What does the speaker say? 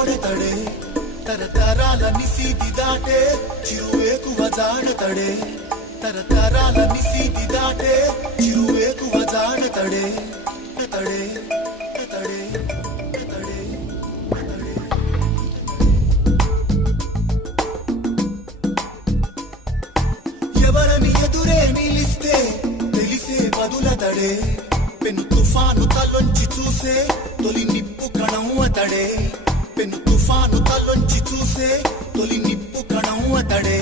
గోడెతడే తరతరాల నిసీది దాటే చిరువేకువ జాడతడే తరతరాల నిసీది దాటే చిరువేకువ జాడతడే తడే తడే తడే తడే ఎవరని ఎదురే నిలిస్తే తెలిసే బదులతడే పెను తుఫాను తలొంచి చూసే తొలి నిప్పు కణం అతడే పెను తుఫాను తలొంచి చూసే తొలి నిప్పు కణం అతడే